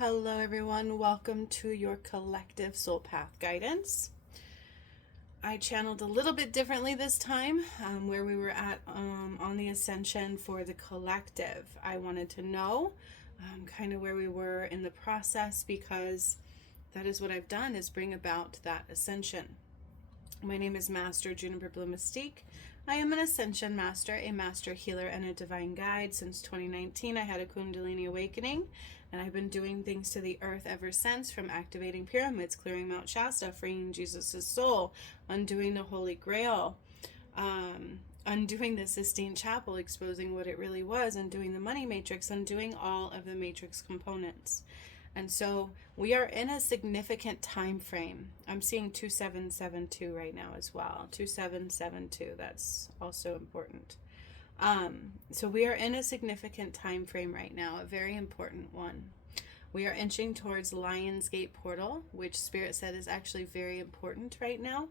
Hello, everyone. Welcome to your collective soul path guidance. I channeled a little bit differently this time, where we were at on the ascension for the collective. I wanted to know kind of where we were in the process, because that is what I've done, is bring about that ascension. My name is Master Juniper Blue Mystique. I am an ascension master, a master healer, and a divine guide. Since 2019, I had a Kundalini awakening, and I've been doing things to the earth ever since, from activating pyramids, clearing Mount Shasta, freeing Jesus' soul, undoing the Holy Grail, undoing the Sistine Chapel, exposing what it really was, undoing the money matrix, undoing all of the matrix components. And so we are in a significant time frame. I'm seeing 2772 right now as well. 2772, that's also important. So we are in a significant time frame right now, a very important one. We are inching towards Lionsgate portal, which Spirit said is actually very important right now,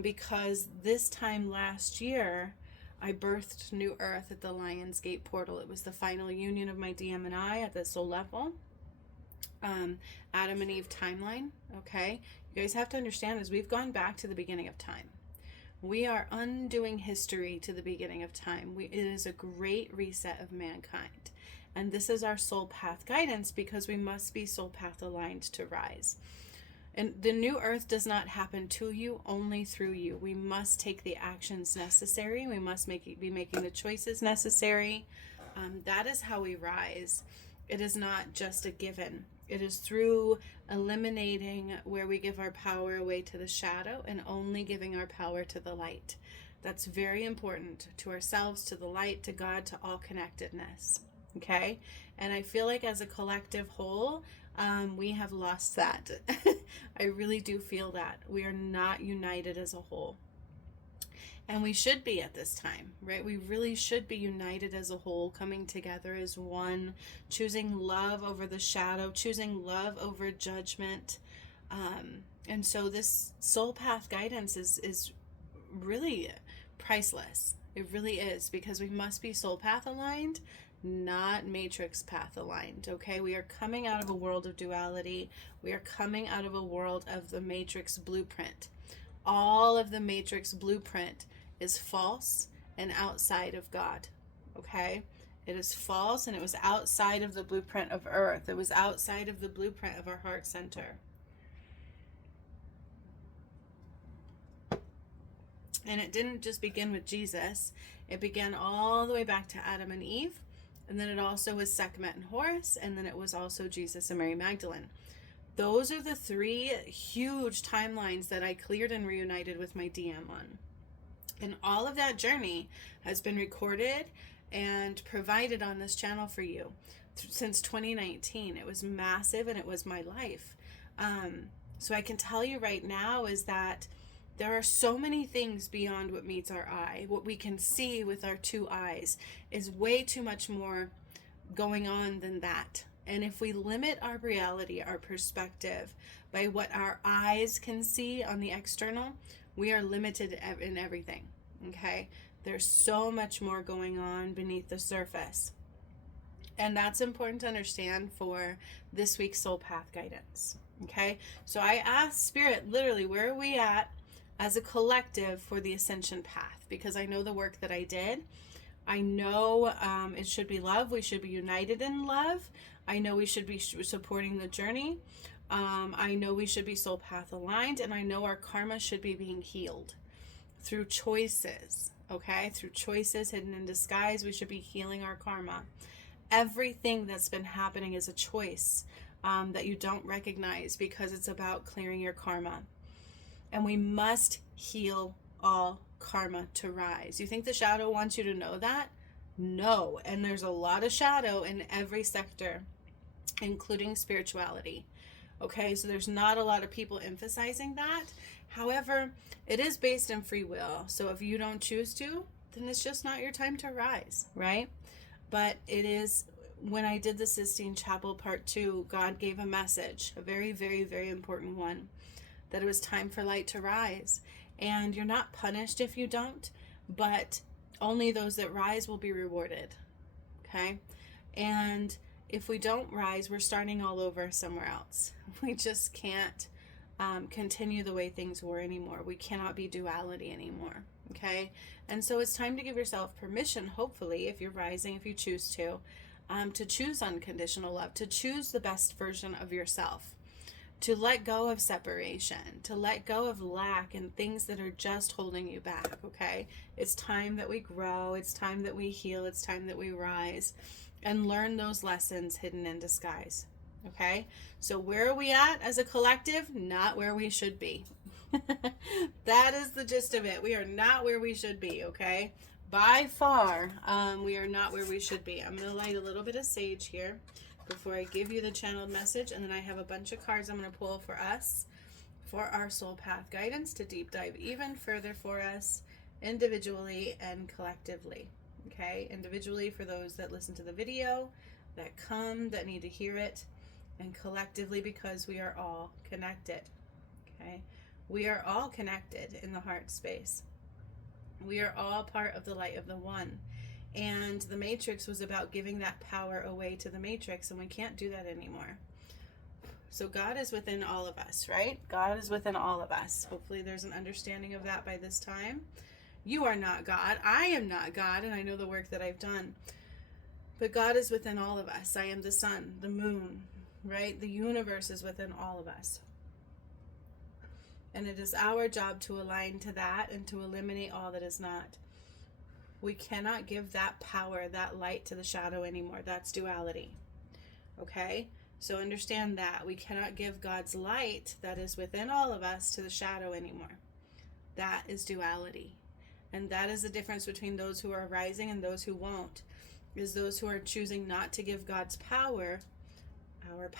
because this time last year, I birthed New Earth at the Lionsgate portal. It was the final union of my DM and I at the soul level. Adam and Eve timeline. Okay, you guys have to understand, as we've gone back to the beginning of time, we are undoing history to the beginning of time. It is a great reset of mankind, and this is our soul path guidance, because we must be soul path aligned to rise. And the new earth does not happen to you, only through you. We must take the actions necessary. We must be making the choices necessary. That is how we rise. It is not just a given. It is through eliminating where we give our power away to the shadow and only giving our power to the light. That's very important, to ourselves, to the light, to God, to all connectedness. Okay? And I feel like as a collective whole, we have lost that. I really do feel that. We are not united as a whole. And we should be at this time, right? We really should be united as a whole, coming together as one, choosing love over the shadow, choosing love over judgment. And so this soul path guidance is really priceless. It really is, because we must be soul path aligned, not matrix path aligned. Okay, we are coming out of a world of duality. We are coming out of a world of the matrix blueprint. All of the matrix blueprint is false and outside of God. Okay, it is false, and it was outside of the blueprint of earth. It was outside of the blueprint of our heart center. And it didn't just begin with Jesus. It began all the way back to Adam and Eve, and then it also was Sekhmet and Horus, and then it was also Jesus and Mary Magdalene. Those are the three huge timelines that I cleared and reunited with my DM on. And all of that journey has been recorded and provided on this channel for you since 2019. It was massive, and it was my life. So I can tell you right now is that there are so many things beyond what meets our eye. What we can see with our two eyes is way too much more going on than that. And if we limit our reality, our perspective, by what our eyes can see on the external, we are limited in everything. Okay? There's so much more going on beneath the surface. And that's important to understand for this week's soul path guidance. Okay? So I asked Spirit, literally, where are we at as a collective for the ascension path? Because I know the work that I did. I know it should be love. We should be united in love. I know we should be supporting the journey. I know we should be soul path aligned, and I know our karma should be being healed through choices. Okay, through choices hidden in disguise, we should be healing our karma. Everything that's been happening is a choice that you don't recognize, because it's about clearing your karma. And we must heal all karma to rise. You think the shadow wants you to know that? No. And there's a lot of shadow in every sector, including spirituality. Okay, so there's not a lot of people emphasizing that. However, it is based in free will. So if you don't choose to, then it's just not your time to rise, right? But it is, when I did the Sistine Chapel Part 2, God gave a message, a very, very, very important one, that it was time for light to rise. And you're not punished if you don't, but only those that rise will be rewarded. Okay? And if we don't rise, we're starting all over somewhere else. We just can't continue the way things were anymore. We cannot be duality anymore. Okay? And so it's time to give yourself permission, hopefully, if you're rising, if you choose to choose unconditional love, to choose the best version of yourself, to let go of separation, to let go of lack and things that are just holding you back. Okay? It's time that we grow. It's time that we heal. It's time that we rise and learn those lessons hidden in disguise. Okay? So where are we at as a collective? Not where we should be. That is the gist of it. We are not where we should be, okay? By far, we are not where we should be. I'm going to light a little bit of sage here before I give you the channeled message, and then I have a bunch of cards I'm going to pull for us, for our soul path guidance, to deep dive even further for us, individually and collectively. Okay? Individually for those that listen to the video, that come, that need to hear it, and collectively because we are all connected. Okay? We are all connected in the heart space. We are all part of the light of the one. And the matrix was about giving that power away to the matrix, and we can't do that anymore. So God is within all of us, right? God is within all of us. Hopefully there's an understanding of that by this time. You are not God. I am not God, and I know the work that I've done. But God is within all of us. I am the sun, the moon, right? The universe is within all of us. And it is our job to align to that and to eliminate all that is not. We cannot give that power, that light to the shadow anymore. That's duality. Okay? So understand that. We cannot give God's light that is within all of us to the shadow anymore. That is duality. And that is the difference between those who are rising and those who won't. Is those who are choosing not to give God's power,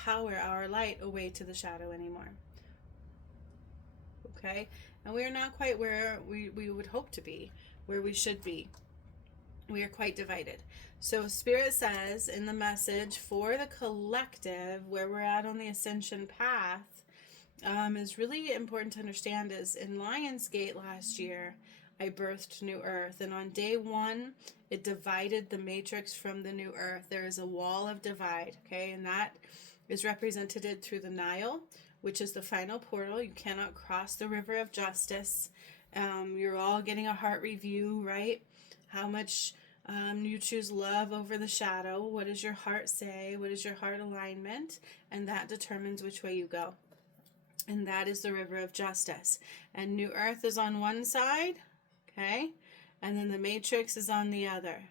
our light, away to the shadow anymore. Okay? And we are not quite where we would hope to be, where we should be. We are quite divided. So Spirit says in the message for the collective, where we're at on the ascension path, is really important to understand is in Lionsgate last year, I birthed New Earth. And on day one, it divided the matrix from the New Earth. There is a wall of divide, okay? And that is represented through the Nile, which is the final portal. You cannot cross the river of justice. You're all getting a heart review, right? How much you choose love over the shadow. What does your heart say? What is your heart alignment? And that determines which way you go. And that is the river of justice. And New Earth is on one side, okay? And then the matrix is on the other.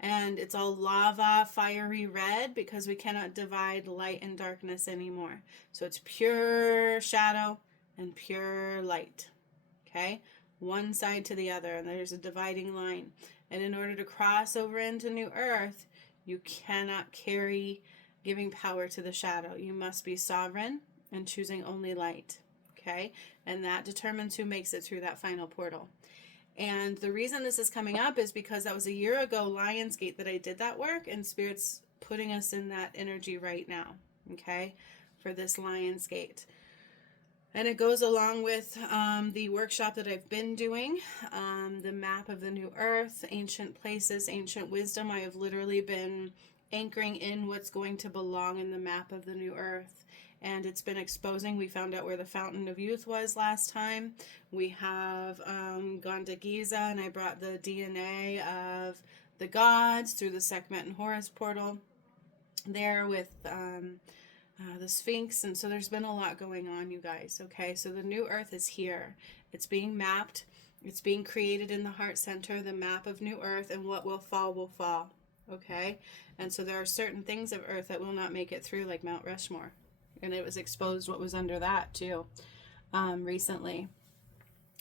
And it's all lava, fiery red, because we cannot divide light and darkness anymore. So it's pure shadow and pure light, okay? One side to the other, and there's a dividing line. And in order to cross over into New Earth, you cannot carry giving power to the shadow. You must be sovereign and choosing only light, okay? And that determines who makes it through that final portal. And the reason this is coming up is because that was a year ago, Lionsgate, that I did that work, and Spirit's putting us in that energy right now, okay, for this Lionsgate. And it goes along with the workshop that I've been doing, the map of the New Earth, ancient places, ancient wisdom. I have literally been anchoring in what's going to belong in the map of the New Earth. And it's been exposing. We found out where the Fountain of Youth was last time. We have gone to Giza, and I brought the DNA of the gods through the Sekhmet and Horus portal there with the Sphinx. And so there's been a lot going on, you guys. Okay, so the New Earth is here. It's being mapped. It's being created in the heart center, the map of New Earth, and what will fall will fall. Okay, and so there are certain things of Earth that will not make it through, like Mount Rushmore. And it was exposed what was under that too, recently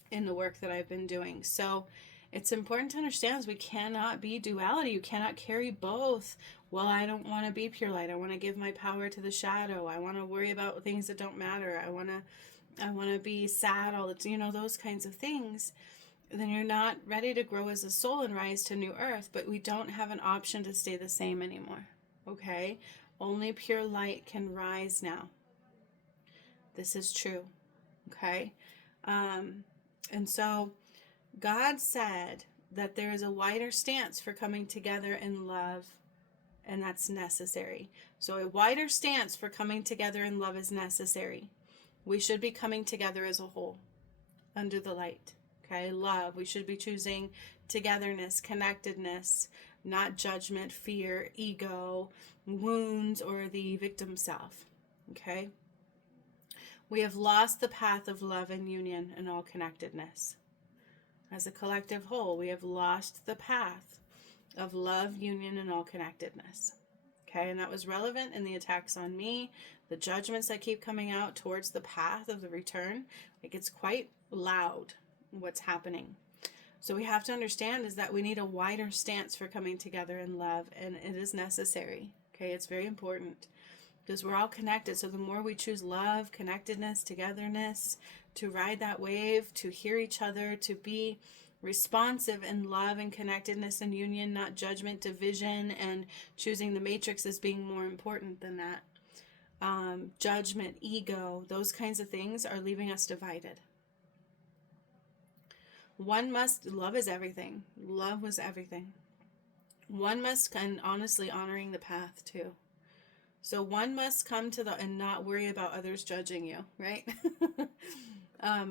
in the work that I've been doing. So it's important to understand we cannot be duality. You cannot carry both. Well, I don't want to be pure light. I want to give my power to the shadow. I want to worry about things that don't matter. I want to be sad all the time, those kinds of things. Then you're not ready to grow as a soul and rise to New Earth. But we don't have an option to stay the same anymore. Okay? Only pure light can rise now. This is true. Okay? And so God said that there is a wider stance for coming together in love and that's necessary. So a wider stance for coming together in love is necessary. We should be coming together as a whole under the light. Okay, love. We should be choosing togetherness, connectedness, not judgment, fear, ego, wounds, or the victim self. Okay? We have lost the path of love and union and all connectedness. As a collective whole, we have lost the path of love, union, and all connectedness. Okay, and that was relevant in the attacks on me, the judgments that keep coming out towards the path of the return. Like, it's quite loud what's happening. So we have to understand is that we need a wider stance for coming together in love, and it is necessary. Okay, it's very important because we're all connected. So the more we choose love, connectedness, togetherness, to ride that wave, to hear each other, to be responsive in love and connectedness and union, not judgment, division, and choosing the matrix as being more important than that. Judgment, ego, those kinds of things are leaving us divided. Love is everything. Love was everything. One must, and honestly, honoring the path too. So one must come to and not worry about others judging you, right?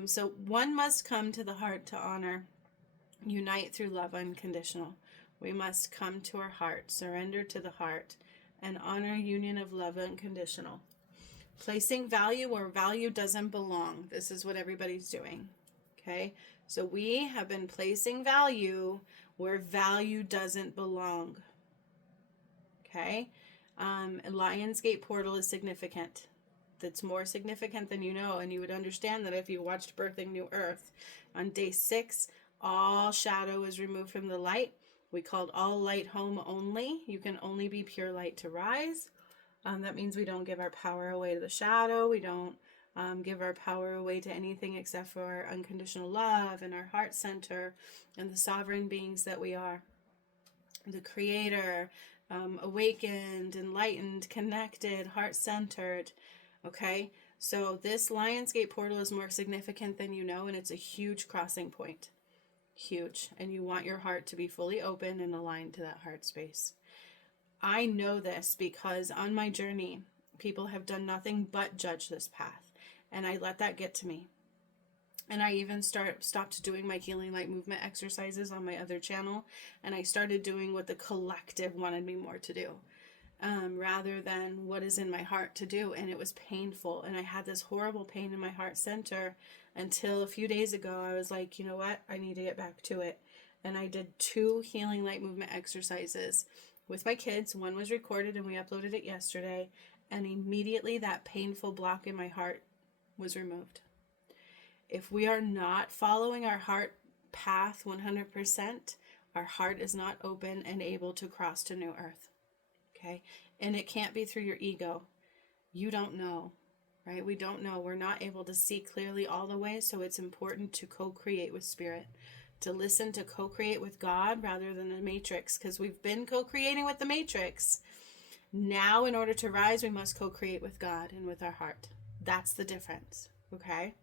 So one must come to the heart to honor, unite through love unconditional. We must come to our heart, surrender to the heart, and honor union of love unconditional. Placing value where value doesn't belong. This is what everybody's doing. Okay? So we have been placing value where value doesn't belong. Okay? Lionsgate portal is significant. That's more significant than you know, and you would understand that if you watched Birthing New Earth. On day 6, all shadow is removed from the light. We called all light home only. You can only be pure light to rise. That means we don't give our power away to the shadow. We don't give our power away to anything except for our unconditional love and our heart center and the sovereign beings that we are. The creator, awakened, enlightened, connected, heart-centered. Okay, so this Lionsgate portal is more significant than you know, and it's a huge crossing point. Huge. And you want your heart to be fully open and aligned to that heart space. I know this because on my journey, people have done nothing but judge this path. And I let that get to me. And I even stopped doing my healing light movement exercises on my other channel. And I started doing what the collective wanted me more to do. Rather than what is in my heart to do. And it was painful. And I had this horrible pain in my heart center until a few days ago. I was like, you know what? I need to get back to it. And I did 2 healing light movement exercises with my kids. One was recorded and we uploaded it yesterday. And immediately that painful block in my heart was removed. If we are not following our heart path 100%, our heart is not open and able to cross to New Earth. Okay? And it can't be through your ego. You don't know, right? We don't know. We're not able to see clearly all the way, so it's important to co-create with Spirit, to listen, to co-create with God rather than the Matrix, because we've been co-creating with the Matrix. Now, in order to rise, we must co-create with God and with our heart. That's the difference, okay?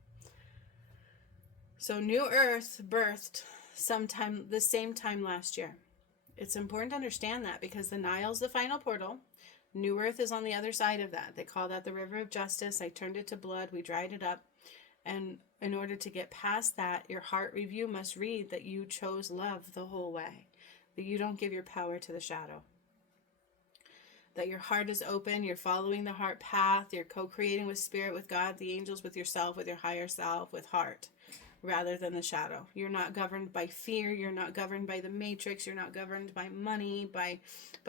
So New Earth birthed sometime the same time last year. It's important to understand that because the Nile's the final portal. New Earth is on the other side of that. They call that the River of Justice. I turned it to blood. We dried it up. And in order to get past that, your heart review must read that you chose love the whole way, that you don't give your power to the shadow, that your heart is open, you're following the heart path, you're co-creating with Spirit, with God, the angels, with yourself, with your higher self, with heart, rather than the shadow. You're not governed by fear, you're not governed by the Matrix, you're not governed by money, by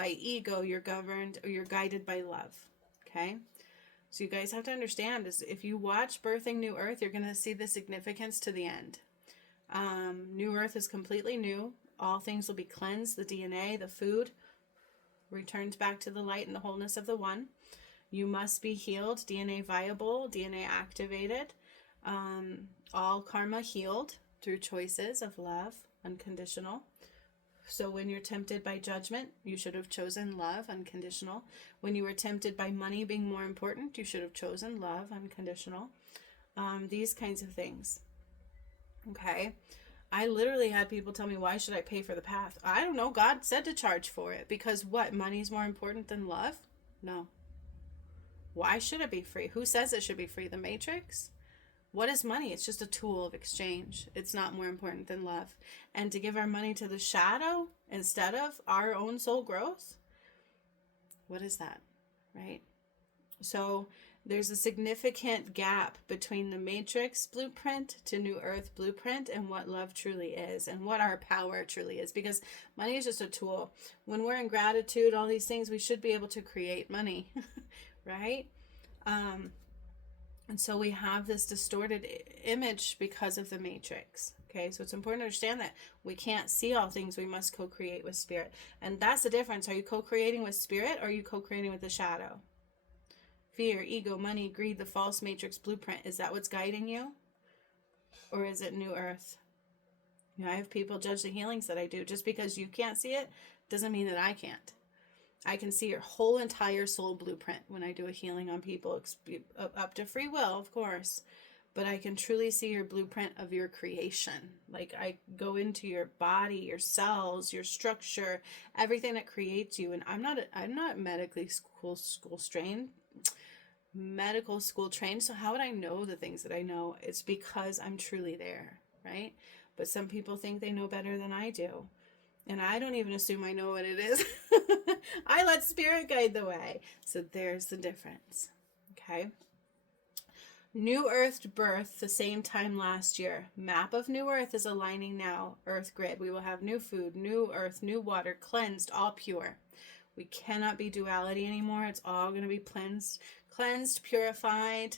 ego, you're governed, or you're guided by love, okay? So you guys have to understand is if you watch Birthing New Earth, you're going to see the significance to the end. New Earth is completely new. All things will be cleansed. The DNA, the food, returns back to the light and the wholeness of the one. You must be healed, DNA viable, DNA activated. All karma healed through choices of love, unconditional. So when you're tempted by judgment, you should have chosen love, unconditional. When you were tempted by money being more important, you should have chosen love, unconditional. These kinds of things. Okay. I literally had people tell me, why should I pay for the path? I don't know. God said to charge for it because what? Money's more important than love? No. Why should it be free? Who says it should be free? The Matrix? What is money? It's just a tool of exchange. It's not more important than love. And to give our money to the shadow instead of our own soul growth? What is that? Right? So there's a significant gap between the Matrix blueprint to New Earth blueprint and what love truly is and what our power truly is, because money is just a tool. When we're in gratitude, all these things, we should be able to create money, right? And so we have this distorted image because of the Matrix. Okay, so it's important to understand that we can't see all things. We must co-create with spirit. And that's the difference. Are you co-creating with spirit or are you co-creating with the shadow? Fear, ego, money, greed, the false Matrix blueprint. Is that what's guiding you? Or is it New Earth? You know, I have people judge the healings that I do. Just because you can't see it doesn't mean that I can't. I can see your whole entire soul blueprint when I do a healing on people, up to free will, of course. But I can truly see your blueprint of your creation. Like I go into your body, your cells, your structure, everything that creates you. And I'm not medical school trained. So how would I know the things that I know? It's because I'm truly there, right? But some people think they know better than I do. And I don't even assume I know what it is. I let spirit guide the way. So there's the difference. Okay. New Earth birth the same time last year. Map of New Earth is aligning now. Earth grid. We will have new food, new earth, new water, cleansed, all pure. We cannot be duality anymore. It's all going to be cleansed, purified.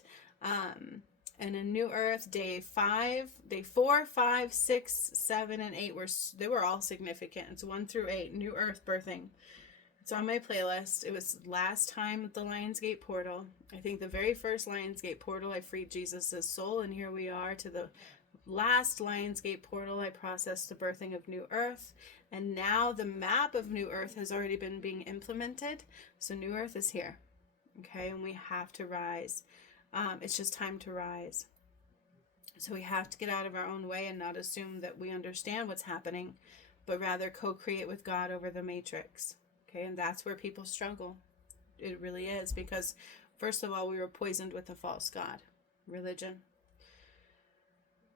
And in New Earth, day 4, 5, 6, 7, and 8 they were all significant. It's 1 through 8. New Earth birthing. It's on my playlist. It was last time at the Lionsgate portal. I think the very first Lionsgate portal, I freed Jesus' soul, and here we are to the last Lionsgate portal. I processed the birthing of New Earth, and now the map of New Earth has already been being implemented. So New Earth is here, okay, and we have to rise. It's just time to rise. So we have to get out of our own way and not assume that we understand what's happening, but rather co-create with God over the Matrix. Okay, and that's where people struggle. It really is, because first of all, we were poisoned with a false god, religion.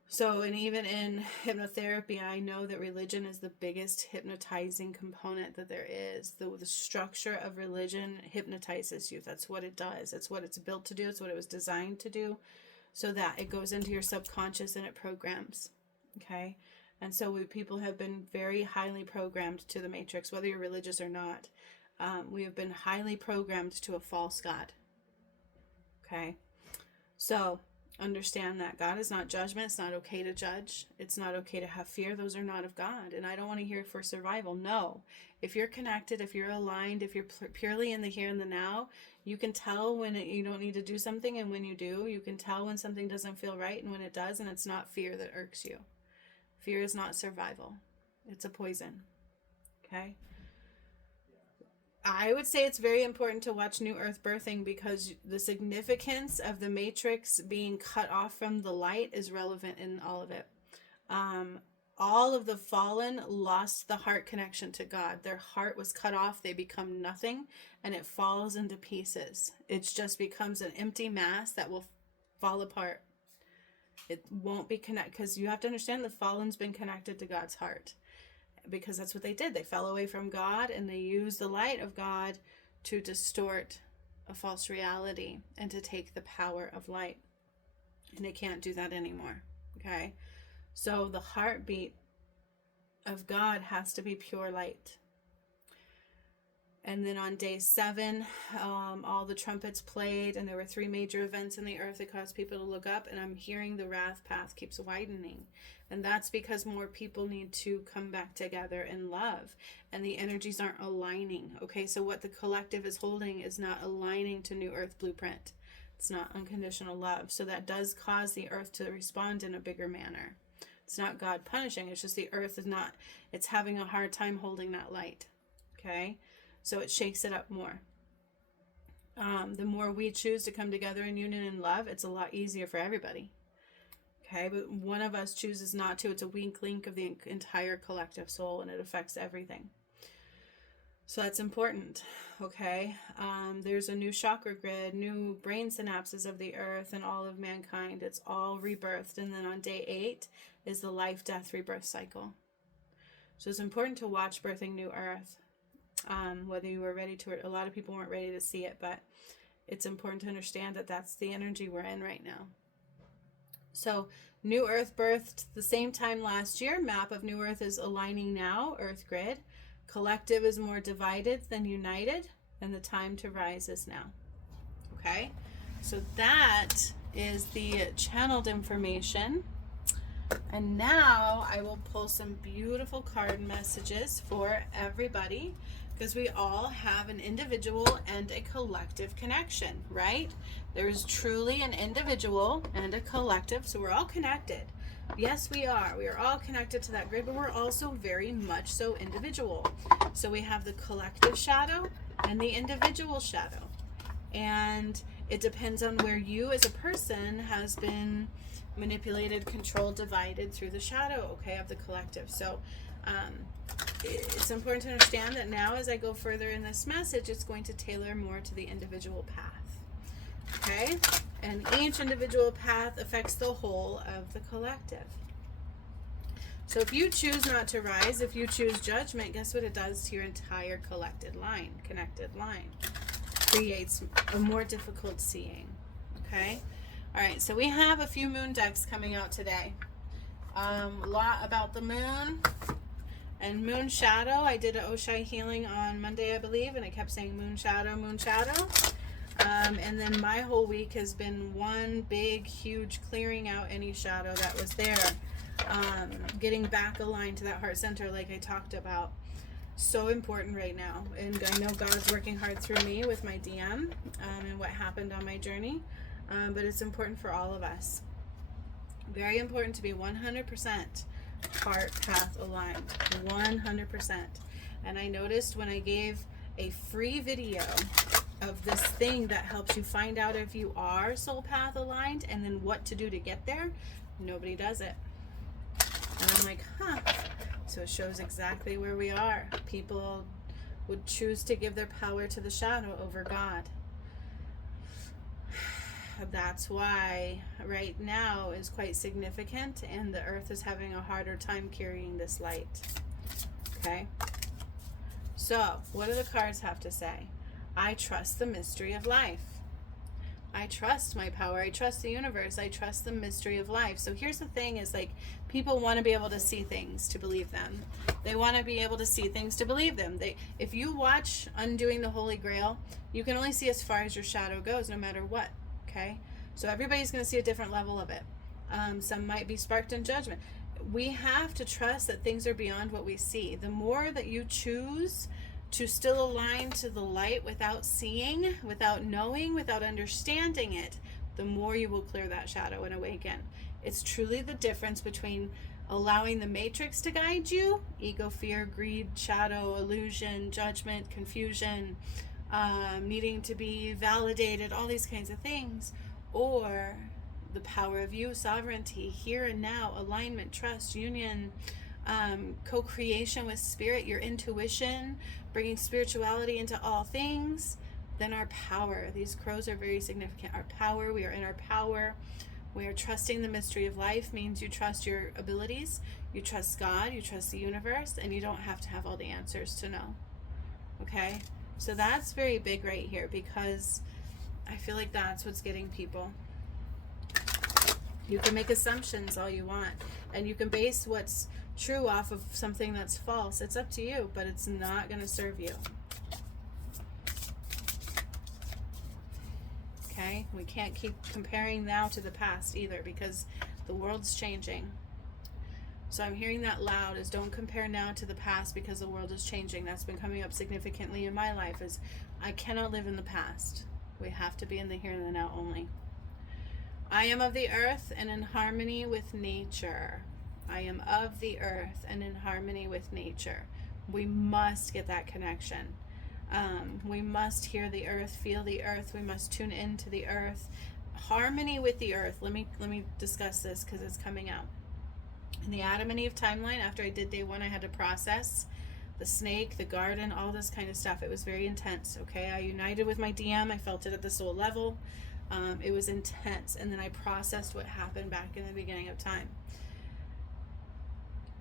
So, and even in hypnotherapy, I know that religion is the biggest hypnotizing component that there is. The structure of religion hypnotizes you. That's what it does. It's what it's built to do. It's what it was designed to do, so that it goes into your subconscious and it programs. Okay? And so people have been very highly programmed to the Matrix, whether you're religious or not. We have been highly programmed to a false god. Okay? So understand that God is not judgment. It's not okay to judge. It's not okay to have fear. Those are not of God. And I don't want to hear for survival. No. If you're connected, if you're aligned, if you're purely in the here and the now, you can tell when you don't need to do something, and when you do. You can tell when something doesn't feel right and when it does, and it's not fear that irks you. Fear is not survival. It's a poison. Okay? I would say it's very important to watch New Earth birthing, because the significance of the Matrix being cut off from the light is relevant in all of it. All of the fallen lost the heart connection to God. Their heart was cut off. They become nothing, and it falls into pieces. It just becomes an empty mass that will fall apart. It won't be connected, because you have to understand the fallen's been connected to God's heart, because that's what they did. They fell away from God, and they used the light of God to distort a false reality and to take the power of light. And they can't do that anymore. Okay? So the heartbeat of God has to be pure light. And then on day 7, all the trumpets played, and there were 3 major events in the earth that caused people to look up, and I'm hearing the wrath path keeps widening. And that's because more people need to come back together in love, and the energies aren't aligning. Okay, so what the collective is holding is not aligning to New Earth blueprint. It's not unconditional love. So that does cause the earth to respond in a bigger manner. It's not God punishing, it's just the earth is not, it's having a hard time holding that light. Okay? So it shakes it up more. The more we choose to come together in union and love, it's a lot easier for everybody. Okay, but one of us chooses not to. It's a weak link of the entire collective soul, and it affects everything. So that's important. Okay, there's a new chakra grid, new brain synapses of the earth and all of mankind. It's all rebirthed. And then on day 8 is the life, death, rebirth cycle. So it's important to watch Birthing New Earth. Whether you were ready to, a lot of people weren't ready to see it, but it's important to understand that that's the energy we're in right now. So New Earth birthed the same time last year. Map of New Earth is aligning now, Earth grid. Collective is more divided than united, and the time to rise is now. Okay, so that is the channeled information. And now I will pull some beautiful card messages for everybody, because we all have an individual and a collective connection, right? There's truly an individual and a collective, so we're all connected. Yes, we are. We are all connected to that grid, but we're also very much so individual. So we have the collective shadow and the individual shadow. And it depends on where you as a person has been manipulated, controlled, divided through the shadow, okay, of the collective. So it's important to understand that now as I go further in this message, it's going to tailor more to the individual path, okay? And each individual path affects the whole of the collective. So if you choose not to rise, if you choose judgment, guess what it does to your entire connected line? Creates a more difficult seeing, okay? All right, so we have a few moon decks coming out today. A lot about the moon and moon shadow. I did an Oshai Healing on Monday, I believe, and I kept saying moon shadow, moon shadow. And then my whole week has been one big, huge clearing out any shadow that was there. Getting back aligned to that heart center like I talked about. So important right now. And I know God's working hard through me with my DM and what happened on my journey. But it's important for all of us. Very important to be 100% heart path aligned. 100%. And I noticed when I gave a free video of this thing that helps you find out if you are soul path aligned and then what to do to get there, nobody does it. And I'm like, huh. So it shows exactly where we are. People would choose to give their power to the shadow over God. That's why right now is quite significant, and the earth is having a harder time carrying this light. Okay? So, what do the cards have to say? I trust the mystery of life. I trust my power. I trust the universe. I trust the mystery of life. So here's the thing is, like, people want to be able to see things to believe them. They want to be able to see things to believe them. If you watch Undoing the Holy Grail, you can only see as far as your shadow goes, no matter what. Okay? So everybody's going to see a different level of it. Some might be sparked in judgment. We have to trust that things are beyond what we see. The more that you choose to still align to the light without seeing, without knowing, without understanding it, the more you will clear that shadow and awaken. It's truly the difference between allowing the matrix to guide you, ego, fear, greed, shadow, illusion, judgment, confusion, needing to be validated, all these kinds of things, or the power of you, sovereignty, here and now, alignment, trust, union, co-creation with spirit, your intuition, bringing spirituality into all things. Then our power, these crows are very significant. Our power, we are in our power. We are trusting the mystery of life, means you trust your abilities, you trust God, you trust the universe, and you don't have to have all the answers to know. Okay? So that's very big right here, because I feel like that's what's getting people. You can make assumptions all you want, and you can base what's true off of something that's false. It's up to you, but it's not going to serve you. Okay? We can't keep comparing now to the past either, because the world's changing. So I'm hearing that loud, is don't compare now to the past because the world is changing. That's been coming up significantly in my life, is I cannot live in the past. We have to be in the here and the now only. I am of the earth and in harmony with nature. I am of the earth and in harmony with nature. We must get that connection. We must hear the earth, feel the earth. We must tune into the earth, harmony with the earth. Let me discuss this because it's coming out. In the Adam and Eve timeline, after I did day 1, I had to process the snake, the garden, all this kind of stuff. It was very intense. Okay, I united with my DM. I felt it at the soul level. It was intense, and then I processed what happened back in the beginning of time.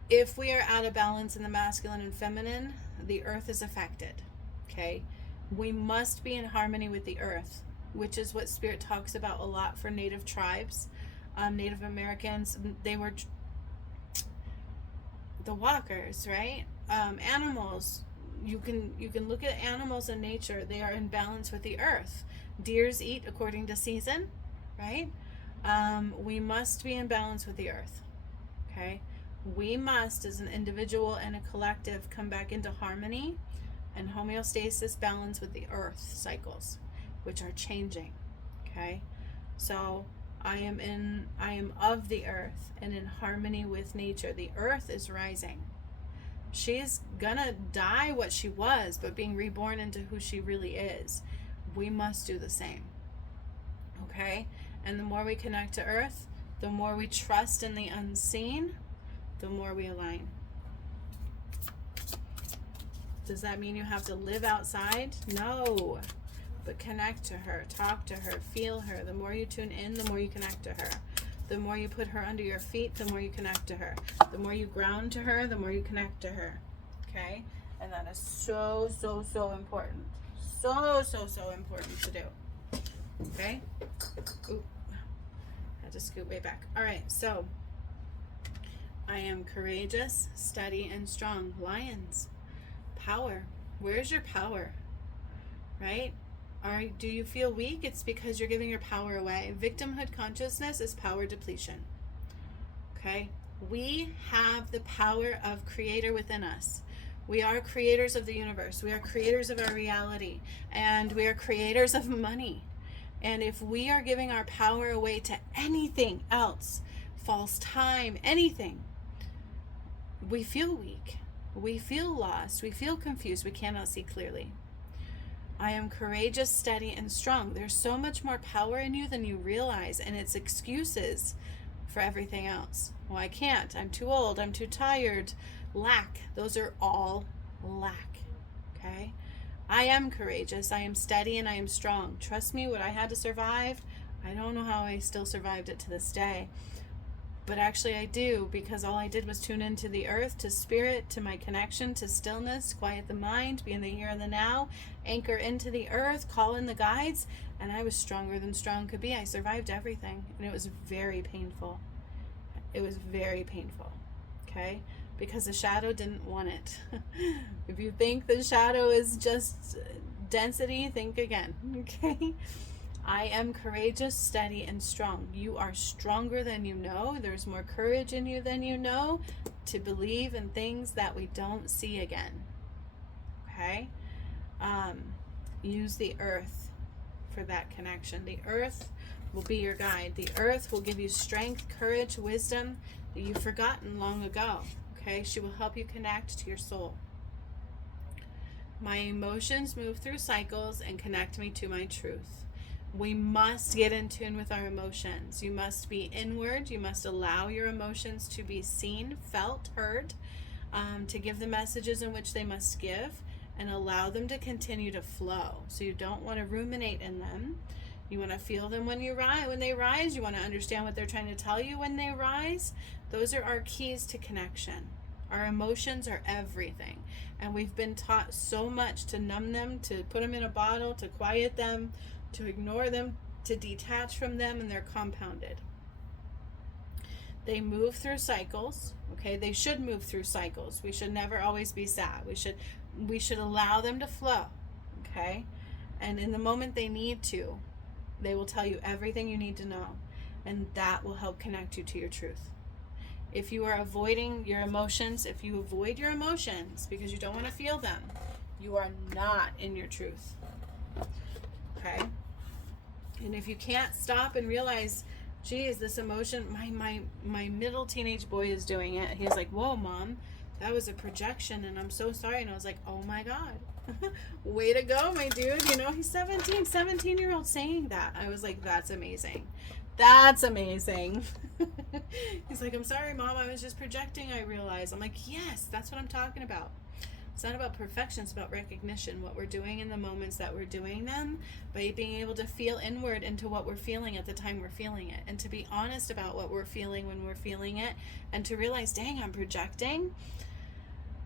If we are out of balance in the masculine and feminine, the earth is affected. Okay, we must be in harmony with the earth, which is what Spirit talks about a lot for Native tribes, Native Americans. They were the walkers, right? Animals. You can look at animals in nature. They are in balance with the earth. Deers eat according to season, right? We must be in balance with the earth. Okay, we must, as an individual and a collective, come back into harmony and homeostasis, balance with the earth cycles, which are changing. Okay, so I am of the earth and in harmony with nature. The earth is rising. She's gonna die what she was, but being reborn into who she really is. We must do the same. Okay? And the more we connect to earth, the more we trust in the unseen, the more we align. Does that mean you have to live outside? No. But connect to her, talk to her, feel her. The more you tune in, the more you connect to her. The more you put her under your feet, the more you connect to her. The more you ground to her, the more you connect to her. Okay? And that is so, so, so important. So, so, so important to do. Okay? Ooh. I had to scoot way back. All right, so I am courageous, steady, and strong. Lions. Power. Where's your power? Right? Do you feel weak? It's because you're giving your power away. Victimhood consciousness is power depletion. Okay? We have the power of creator within us. We are creators of the universe. We are creators of our reality. And we are creators of money. And if we are giving our power away to anything else, false time, anything, we feel weak. We feel lost. We feel confused. We cannot see clearly. I am courageous, steady, and strong. There's so much more power in you than you realize, and it's excuses for everything else. Well, I can't. I'm too old. I'm too tired. Lack. Those are all lack. Okay? I am courageous. I am steady, and I am strong. Trust me, what I had to survive, I don't know how I still survived it to this day. But actually I do, because all I did was tune into the earth, to spirit, to my connection, to stillness, quiet the mind, be in the here and the now, anchor into the earth, call in the guides, and I was stronger than strong could be. I survived everything, and it was very painful. It was very painful, okay? Because the shadow didn't want it. If you think the shadow is just density, think again, okay? I am courageous, steady, and strong. You are stronger than you know. There's more courage in you than you know to believe in things that we don't see again. Okay? Use the earth for that connection. The earth will be your guide. The earth will give you strength, courage, wisdom that you've forgotten long ago. Okay? She will help you connect to your soul. My emotions move through cycles and connect me to my truth. We must get in tune with our emotions. You must be inward. You must allow your emotions to be seen, felt, heard, to give the messages in which they must give, and allow them to continue to flow. So you don't want to ruminate in them. You want to feel them when they rise. You want to understand what they're trying to tell you when they rise. Those are our keys to connection. Our emotions are everything. And we've been taught so much to numb them, to put them in a bottle, to quiet them, to ignore them, to detach from them, and they're compounded. They move through cycles, okay? They should move through cycles. We should never always be sad. We should allow them to flow, okay? And in the moment they need to, they will tell you everything you need to know, and that will help connect you to your truth. If you are avoiding your emotions, if you avoid your emotions because you don't want to feel them, you are not in your truth, okay? And if you can't stop and realize, geez, this emotion, my middle teenage boy is doing it. He's like, whoa, Mom, that was a projection, and I'm so sorry. And I was like, oh my God. Way to go, my dude. You know, he's 17-year-old saying that. I was like, that's amazing. That's amazing. He's like, I'm sorry, Mom, I was just projecting, I realized. I'm like, yes, that's what I'm talking about. It's not about perfection, it's about recognition. What we're doing in the moments that we're doing them, by being able to feel inward into what we're feeling at the time we're feeling it, and to be honest about what we're feeling when we're feeling it, and to realize, dang, I'm projecting.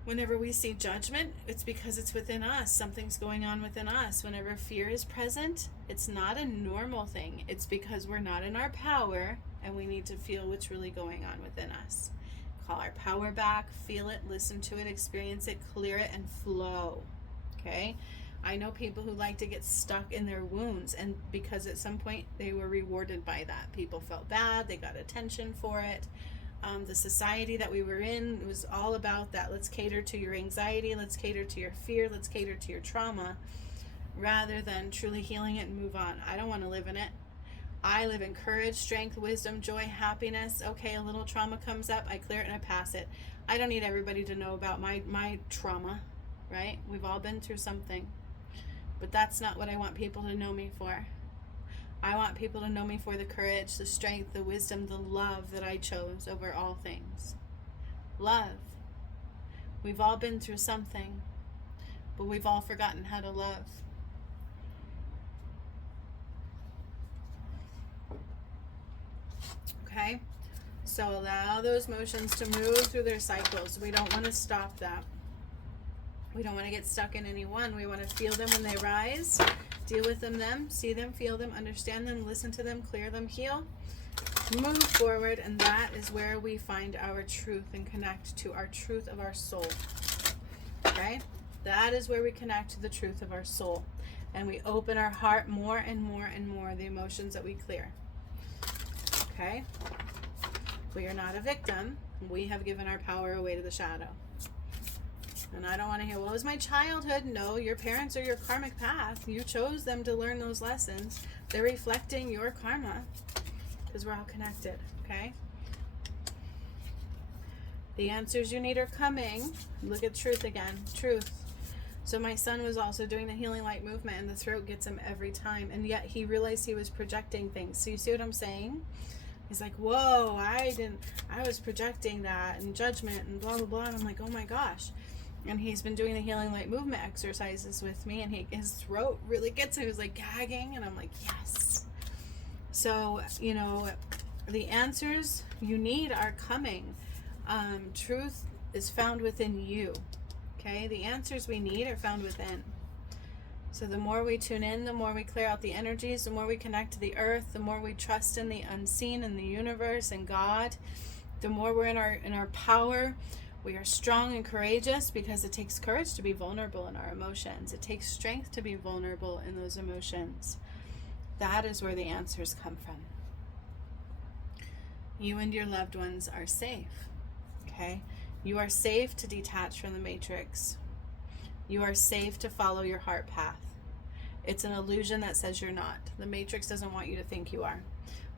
Whenever we see judgment, it's because it's within us. Something's going on within us. Whenever fear is present, it's not a normal thing. It's because we're not in our power, and we need to feel what's really going on within us. Call our power back, feel it, listen to it, experience it, clear it, and flow. Okay? I know people who like to get stuck in their wounds, and because at some point they were rewarded by that. People felt bad, they got attention for it. The society that we were in, it was all about that. Let's cater to your anxiety, let's cater to your fear, let's cater to your trauma, rather than truly healing it and move on. I don't want to live in it. I live in courage, strength, wisdom, joy, happiness. Okay, a little trauma comes up, I clear it and I pass it. I don't need everybody to know about my trauma, right? We've all been through something. But that's not what I want people to know me for. I want people to know me for the courage, the strength, the wisdom, the love that I chose over all things. Love. We've all been through something, but we've all forgotten how to love. Okay? So allow those emotions to move through their cycles. We don't want to stop that. We don't want to get stuck in any one. We want to feel them when they rise, deal with them, see them, feel them, understand them, listen to them, clear them, heal, move forward, and that is where we find our truth and connect to our truth of our soul. Okay? That is where we connect to the truth of our soul. And we open our heart more and more and more, the emotions that we clear. Okay? We are not a victim. We have given our power away to the shadow. And I don't want to hear, well, it was my childhood. No, your parents are your karmic path. You chose them to learn those lessons. They're reflecting your karma, because we're all connected, okay? The answers you need are coming. Look at truth again. Truth. So my son was also doing the healing light movement, and the throat gets him every time. And yet he realized he was projecting things. So you see what I'm saying? He's like, whoa, I was projecting that, and judgment, and blah, blah, blah. And I'm like, oh my gosh. And he's been doing the healing light movement exercises with me, and his throat really gets him. He was like gagging, and I'm like, yes. So, you know, the answers you need are coming. Truth is found within you. Okay? The answers we need are found within. So the more we tune in, the more we clear out the energies, the more we connect to the earth, the more we trust in the unseen, in the universe, and God, the more we're in our power. We are strong and courageous, because it takes courage to be vulnerable in our emotions. It takes strength to be vulnerable in those emotions. That is where the answers come from. You and your loved ones are safe. Okay? You are safe to detach from the matrix. You are safe to follow your heart path. It's an illusion that says you're not. The matrix doesn't want you to think you are.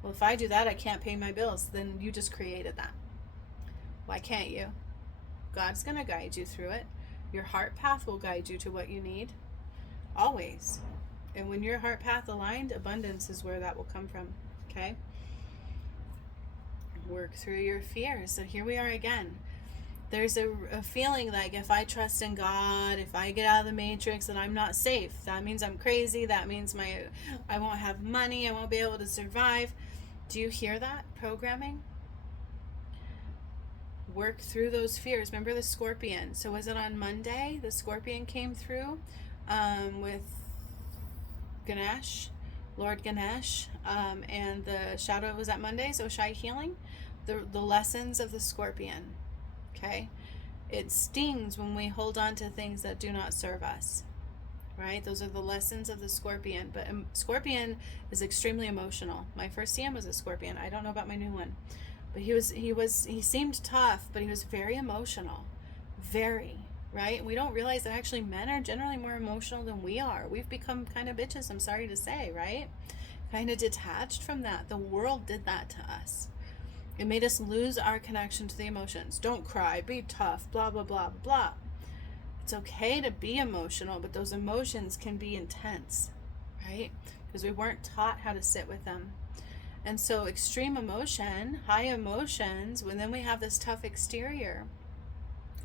Well, if I do that, I can't pay my bills. Then you just created that. Why can't you? God's going to guide you through it. Your heart path will guide you to what you need. Always. And when your heart path aligned, abundance is where that will come from. Okay? Work through your fears. So here we are again. There's a feeling like, if I trust in God, if I get out of the matrix, then I'm not safe. That means I'm crazy. That means I won't have money. I won't be able to survive. Do you hear that programming? Work through those fears. Remember the scorpion. So was it on Monday the scorpion came through with Ganesh, Lord Ganesh, and the shadow was at Monday's Oshai Healing. The lessons of the scorpion. Okay? It stings when we hold on to things that do not serve us. Right? Those are the lessons of the scorpion. But scorpion is extremely emotional. My first CM was a scorpion. I don't know about my new one. But he seemed tough, but he was very emotional. Very, right? We don't realize that actually men are generally more emotional than we are. We've become kind of bitches, I'm sorry to say, right? Kind of detached from that. The world did that to us. It made us lose our connection to the emotions. Don't cry, be tough, blah, blah, blah, blah. It's okay to be emotional, but those emotions can be intense, right? Because we weren't taught how to sit with them. And so extreme emotion, high emotions, when then we have this tough exterior.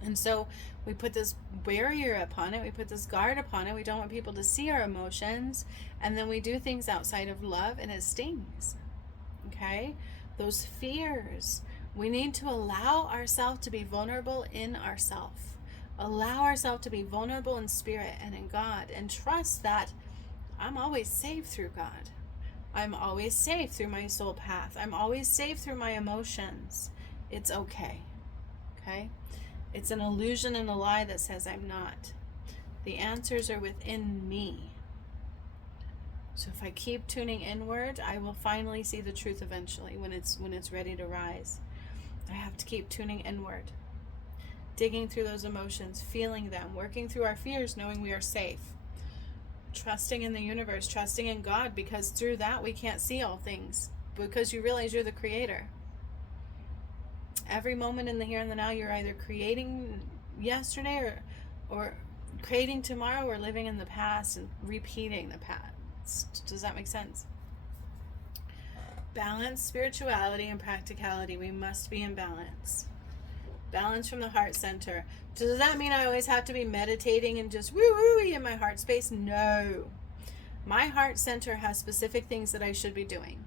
And so we put this barrier upon it, we put this guard upon it, we don't want people to see our emotions, and then we do things outside of love and it stings. Okay? Those fears. We need to allow ourselves to be vulnerable in ourselves. Allow ourselves to be vulnerable in spirit and in God, and trust that I'm always safe through God. I'm always safe through my soul path. I'm always safe through my emotions. It's okay. Okay? It's an illusion and a lie that says I'm not. The answers are within me. So if I keep tuning inward, I will finally see the truth eventually when it's ready to rise. I have to keep tuning inward. Digging through those emotions, feeling them, working through our fears, knowing we are safe. Trusting in the universe, trusting in God, because through that we can't see all things, because you realize you're the creator. Every moment in the here and the now, you're either creating yesterday or creating tomorrow, or living in the past and repeating the past. Does that make sense? Balance, spirituality, and practicality. We must be in balance. Balance from the heart center. Does that mean I always have to be meditating and just woo-woo in my heart space? No. My heart center has specific things that I should be doing.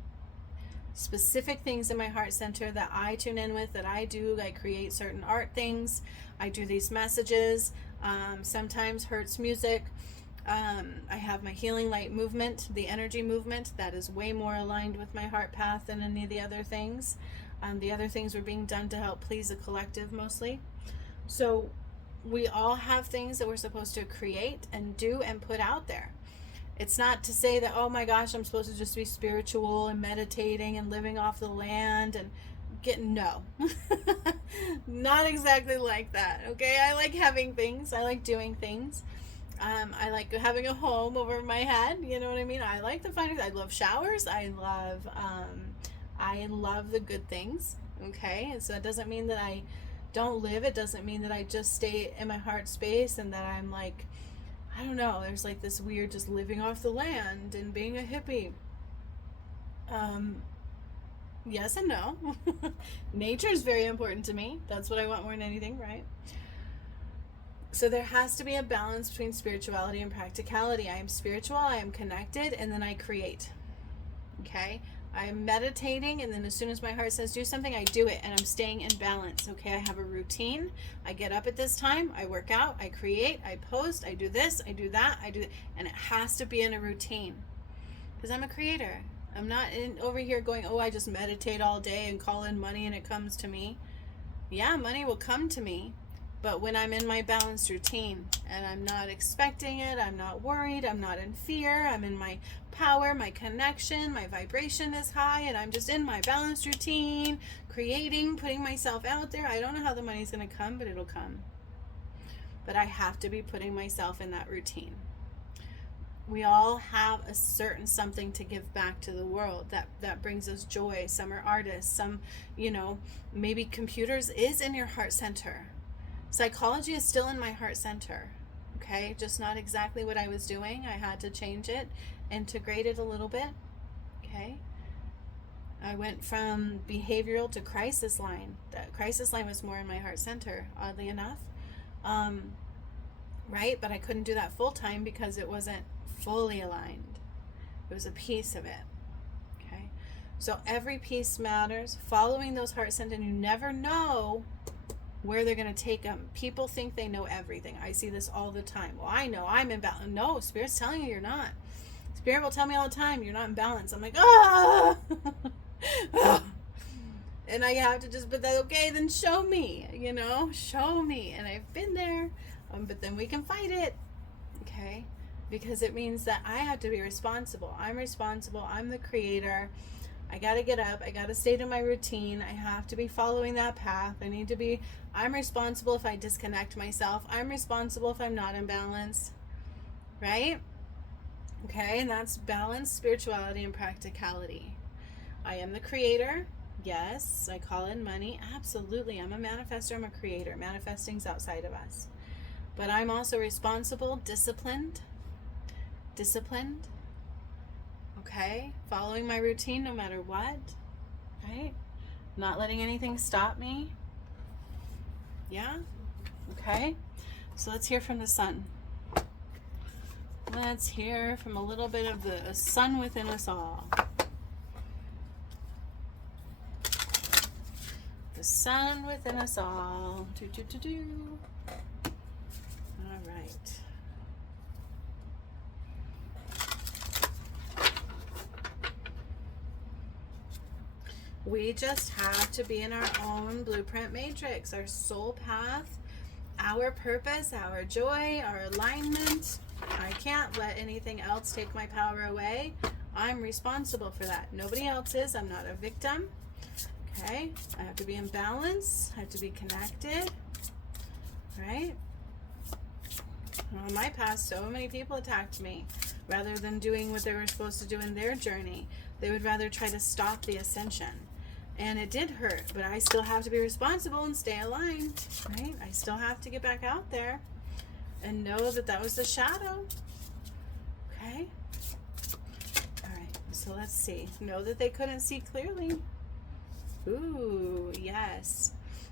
Specific things in my heart center that I tune in with, that I do. I create certain art things. I do these messages. Sometimes Hertz music. I have my healing light movement, the energy movement, that is way more aligned with my heart path than any of the other things. The other things were being done to help please the collective mostly. So we all have things that we're supposed to create and do and put out there. It's not to say that, oh my gosh, I'm supposed to just be spiritual and meditating and living off the land and no. Not exactly like that, okay? I like having things. I like doing things. I like having a home over my head. You know what I mean? I like the findings. I love showers. I love the good things. Okay? And so it doesn't mean that I don't live. It doesn't mean that I just stay in my heart space and that I'm like, I don't know, there's like this weird just living off the land and being a hippie. Yes and no. Nature is very important to me. That's what I want more than anything, right? So there has to be a balance between spirituality and practicality. I am spiritual, I am connected, and then I create. Okay? I am meditating, and then as soon as my heart says do something, I do it, and I'm staying in balance. Okay, I have a routine. I get up at this time, I work out, I create, I post, I do this, I do that, and it has to be in a routine. Because I'm a creator. I'm not over here going, oh, I just meditate all day and call in money and it comes to me. Yeah, money will come to me. But when I'm in my balanced routine and I'm not expecting it, I'm not worried, I'm not in fear, I'm in my power, my connection, my vibration is high, and I'm just in my balanced routine, creating, putting myself out there. I don't know how the money's going to come, but it'll come. But I have to be putting myself in that routine. We all have a certain something to give back to the world that brings us joy. Some are artists, some, maybe computers is in your heart center. Psychology is still in my heart center, okay? Just not exactly what I was doing. I had to change it, integrate it a little bit, okay? I went from behavioral to crisis line. The crisis line was more in my heart center, oddly enough, right? But I couldn't do that full time because it wasn't fully aligned. It was a piece of it, okay? So every piece matters. Following those heart centers, you never know where they're going to take them. People think they know everything. I see this all the time. Well, I know I'm in balance. No, Spirit's telling you you're not. Spirit will tell me all the time, you're not in balance. I'm like, ah! And I have to just, but okay, then show me, show me. And I've been there, but then we can fight it, okay? Because it means that I have to be responsible. I'm responsible. I'm the creator. I got to get up. I got to stay to my routine. I have to be following that path. I'm responsible if I disconnect myself. I'm responsible if I'm not in balance, right? Okay, and that's balance, spirituality, and practicality. I am the creator. Yes, I call in money. Absolutely. I'm a manifestor. I'm a creator. Manifesting's outside of us. But I'm also responsible, disciplined, okay? Following my routine no matter what, right? Not letting anything stop me. Yeah? Okay? So let's hear from the sun. Let's hear from a little bit of the sun within us all. The sun within us all. All right. We just have to be in our own blueprint matrix, our soul path, our purpose, our joy, our alignment. I can't let anything else take my power away. I'm responsible for that. Nobody else is. I'm not a victim. Okay? I have to be in balance. I have to be connected. Right? Well, in my past, so many people attacked me. Rather than doing what they were supposed to do in their journey, they would rather try to stop the ascension. And it did hurt, but I still have to be responsible and stay aligned, right? I still have to get back out there and know that that was the shadow, okay? All right, so let's see. Know that they couldn't see clearly. Ooh, yes.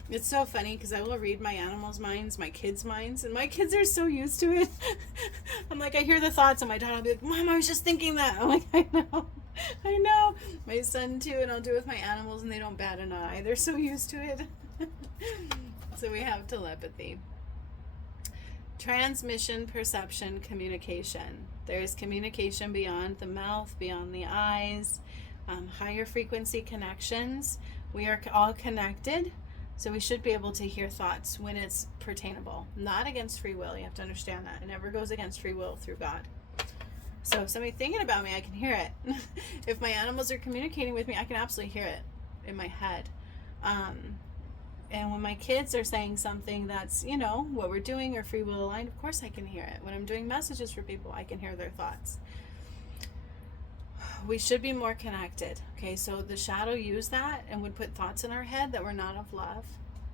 It's so funny because I will read my animals' minds, my kids' minds, and my kids are so used to it. I'm like, I hear the thoughts, and my daughter will be like, Mom, I was just thinking that. I'm like, I know. My son too, and I'll do it with my animals, and they don't bat an eye. They're so used to it. So we have telepathy. Transmission, perception, communication. There is communication beyond the mouth, beyond the eyes, higher frequency connections. We are all connected. So we should be able to hear thoughts when it's pertainable, not against free will. You have to understand that. It never goes against free will through God. So if somebody's thinking about me, I can hear it. If my animals are communicating with me, I can absolutely hear it in my head. And when my kids are saying something that's, you know, what we're doing or free will aligned, of course I can hear it. When I'm doing messages for people, I can hear their thoughts. We should be more connected. Okay, so the shadow used that and would put thoughts in our head that were not of love.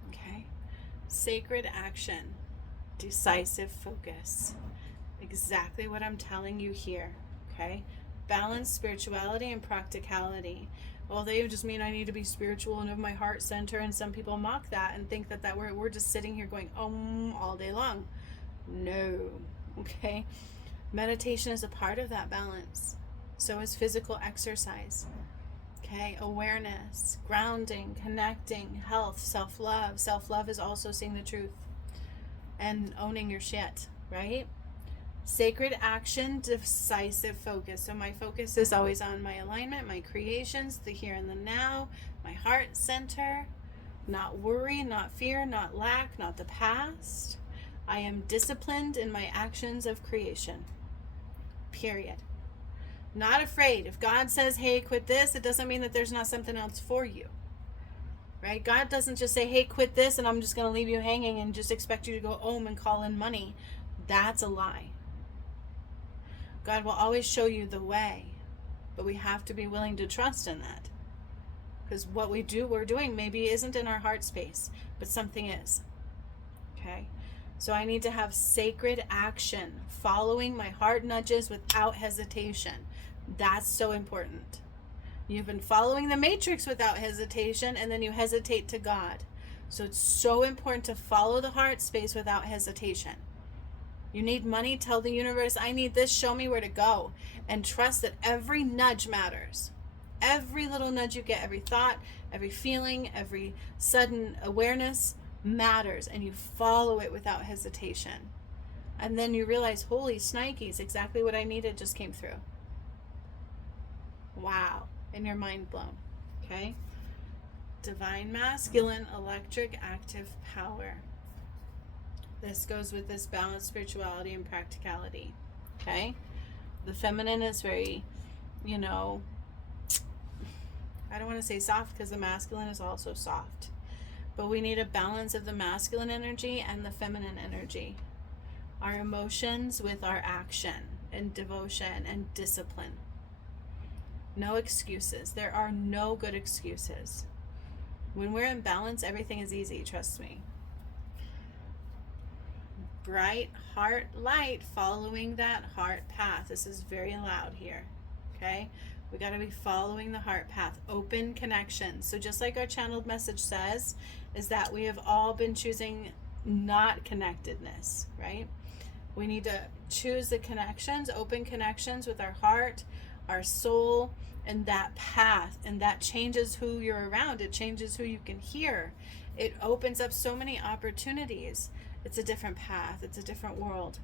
Okay, sacred action, decisive focus. Exactly what I'm telling you here. Okay, balance spirituality and practicality. Well, they just mean I need to be spiritual and have my heart center, and some people mock that and think that we're just sitting here going all day long. No. Okay, meditation is a part of that balance. So is physical exercise. Okay, awareness, grounding, connecting, health, self-love. Self-love is also seeing the truth and owning your shit, right? Sacred action, decisive focus. So my focus is always on my alignment, my creations, the here and the now, my heart center, not worry, not fear, not lack, not the past. I am disciplined in my actions of creation. Period. Not afraid. If God says, hey, quit this, it doesn't mean that there's not something else for you. Right? God doesn't just say, hey, quit this, and I'm just going to leave you hanging and just expect you to go home and call in money. That's a lie. God will always show you the way, but we have to be willing to trust in that. Because what we're doing maybe isn't in our heart space, but something is. Okay? So I need to have sacred action, following my heart nudges without hesitation. That's so important. You've been following the matrix without hesitation, and then you hesitate to God. So it's so important to follow the heart space without hesitation. You need money, tell the universe, I need this, show me where to go. And trust that every nudge matters. Every little nudge you get, every thought, every feeling, every sudden awareness matters, and you follow it without hesitation. And then you realize, holy snikes, exactly what I needed just came through. Wow. And your mind blown. Okay? Divine masculine, electric, active power. This goes with this balanced spirituality and practicality. Okay? The feminine is very, I don't want to say soft, because the masculine is also soft. But we need a balance of the masculine energy and the feminine energy. Our emotions with our action and devotion and discipline. No excuses. There are no good excuses. When we're in balance, everything is easy, trust me. bright heart light, following that heart path. This is very loud here, okay? We got to be following the heart path, open connection. So just like our channeled message says, is that we have all been choosing not connectedness, right? We need to choose the connections, open connections with our heart, our soul, and that path. And that changes who you're around. It changes who you can hear. It opens up so many opportunities. It's a different path. It's a different world.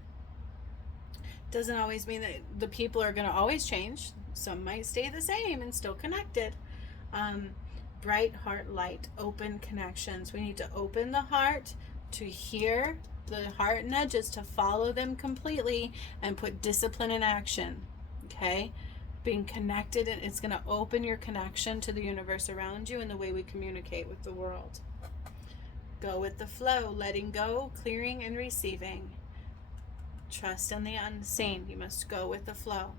Doesn't always mean that the people are going to always change. Some might stay the same and still connected. Bright heart light, open connections. We need to open the heart to hear the heart nudges, to follow them completely and put discipline in action. Okay? Being connected, and it's going to open your connection to the universe around you and the way we communicate with the world. Go with the flow, letting go, clearing and receiving. Trust in the unseen. You must go with the flow.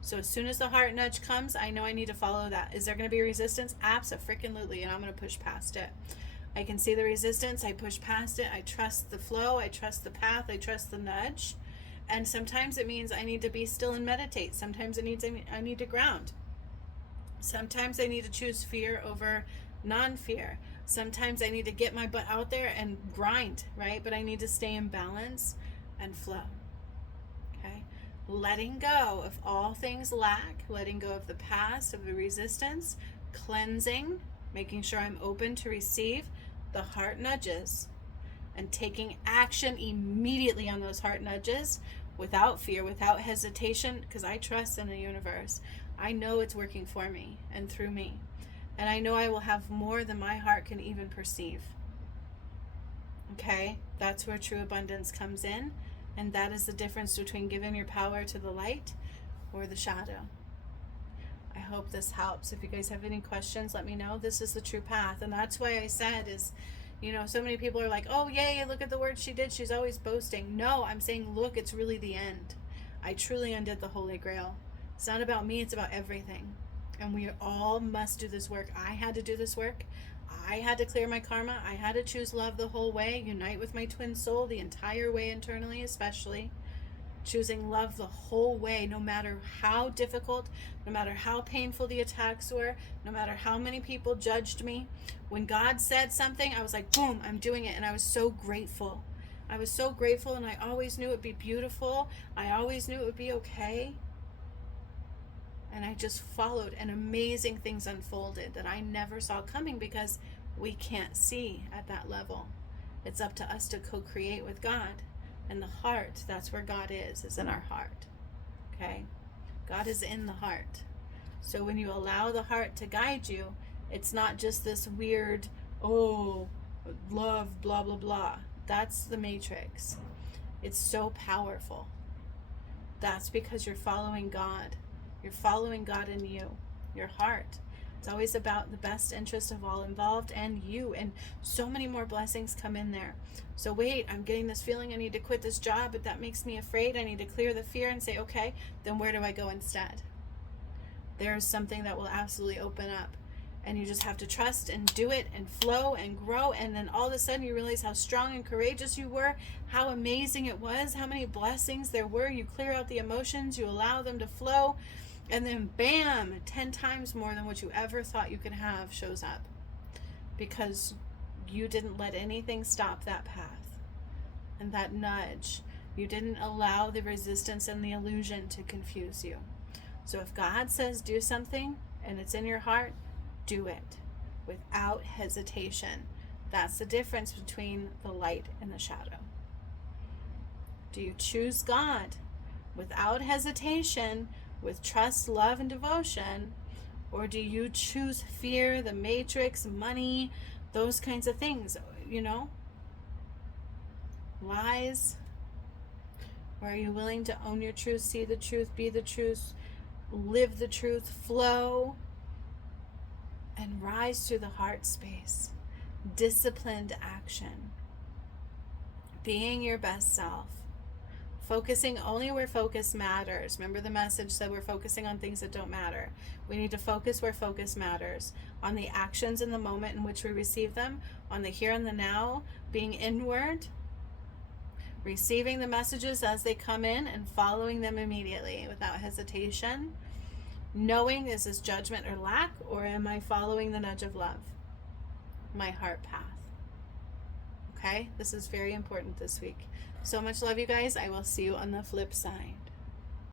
So as soon as the heart nudge comes, I know I need to follow that. Is there going to be resistance? Abso-freaking-lutely, and I'm going to push past it. I can see the resistance. I push past it. I trust the flow. I trust the path. I trust the nudge. And sometimes it means I need to be still and meditate. Sometimes I need to ground. Sometimes I need to choose fear over non-fear. Sometimes I need to get my butt out there and grind, right? But I need to stay in balance and flow. Okay? Letting go of all things lack, letting go of the past, of the resistance, cleansing, making sure I'm open to receive the heart nudges, and taking action immediately on those heart nudges without fear, without hesitation, because I trust in the universe. I know it's working for me and through me. And I know I will have more than my heart can even perceive. Okay? That's where true abundance comes in. And that is the difference between giving your power to the light or the shadow. I hope this helps. If you guys have any questions, let me know. This is the true path. And that's why I said is, so many people are like, oh, yay, look at the work she did. She's always boasting. No, I'm saying, look, it's really the end. I truly undid the Holy Grail. It's not about me. It's about everything. And we all must do this work. I had to do this work. I had to clear my karma. I had to choose love the whole way, unite with my twin soul the entire way internally, especially. Choosing love the whole way, no matter how difficult, no matter how painful the attacks were, no matter how many people judged me. When God said something, I was like, boom, I'm doing it. And I was so grateful. I was so grateful, and I always knew it would be beautiful. I always knew it would be okay. And I just followed, and amazing things unfolded that I never saw coming because we can't see at that level. It's up to us to co-create with God. And the heart, that's where God is in our heart. Okay? God is in the heart. So when you allow the heart to guide you, it's not just this weird, love, blah, blah, blah. That's the matrix. It's so powerful. That's because you're following God. You're following God in you, your heart. It's always about the best interest of all involved and you, and so many more blessings come in there. So wait, I'm getting this feeling I need to quit this job, but that makes me afraid. I need to clear the fear and say, okay, then where do I go instead? There's something that will absolutely open up, and you just have to trust and do it and flow and grow, and then all of a sudden you realize how strong and courageous you were, how amazing it was, how many blessings there were. You clear out the emotions, you allow them to flow, and then bam, 10 times more than what you ever thought you could have shows up, because you didn't let anything stop that path and that nudge. You didn't allow the resistance and the illusion to confuse you. So if God says do something and it's in your heart, do it without hesitation. That's the difference between the light and the shadow. Do you choose God without hesitation, with trust, love, and devotion, or do you choose fear, the matrix, money, those kinds of things, lies? Or are you willing to own your truth, see the truth, be the truth, live the truth, flow, and rise through the heart space? Disciplined action, being your best self. Focusing only where focus matters. Remember the message said we're focusing on things that don't matter. We need to focus where focus matters. On the actions in the moment in which we receive them. On the here and the now. Being inward. receiving the messages as they come in and following them immediately without hesitation, knowing is this judgment or lack, or am I following the nudge of love, my heart path? Okay, this is very important this week. So much love, you guys. I will see you on the flip side.